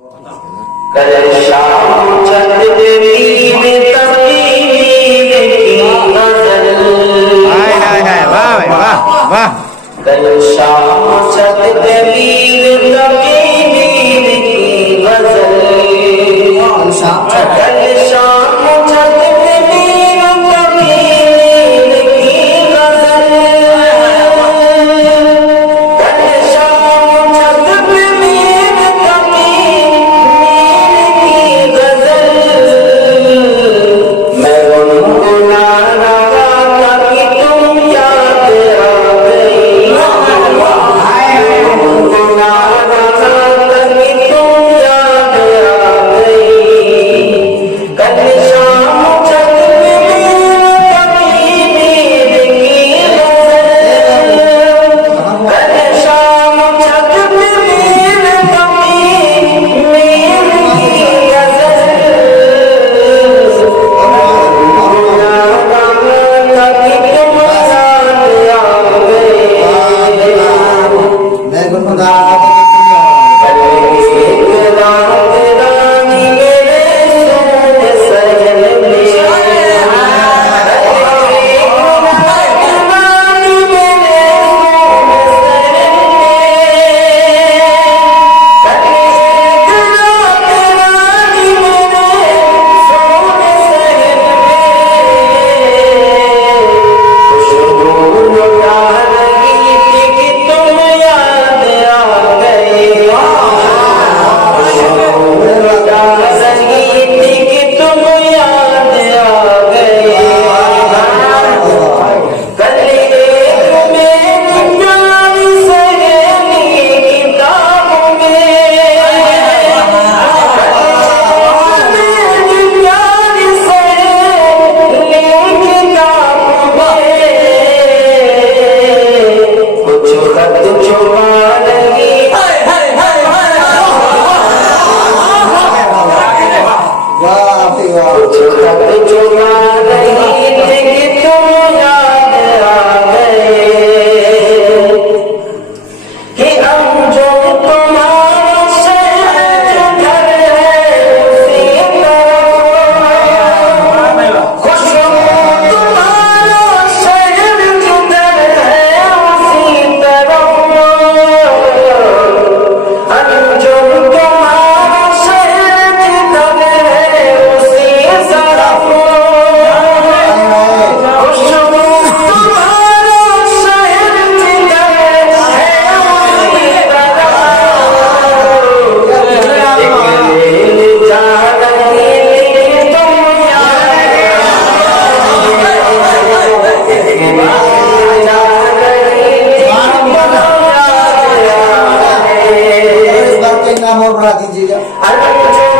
कल शाम चंद देवी में तकदीर की गजल। वाह वाह वाह। कल शाम चंद देवी में तकदीर की गजल। कल शाम चंद देवी में तकदीर की गजल। कल शाम चंद देवी में तकदीर की गजल। मैं गुनगुना रहा था कि तुम याद आ गई। गुनगुना रहा था कि तुम याद आ गई। कल शाम चंद देवी में तकदीर की गजल। कल शाम चंद देवी में तकदीर की गजल। मैं गुनगुना नाम और बढ़ा दीजिएगा।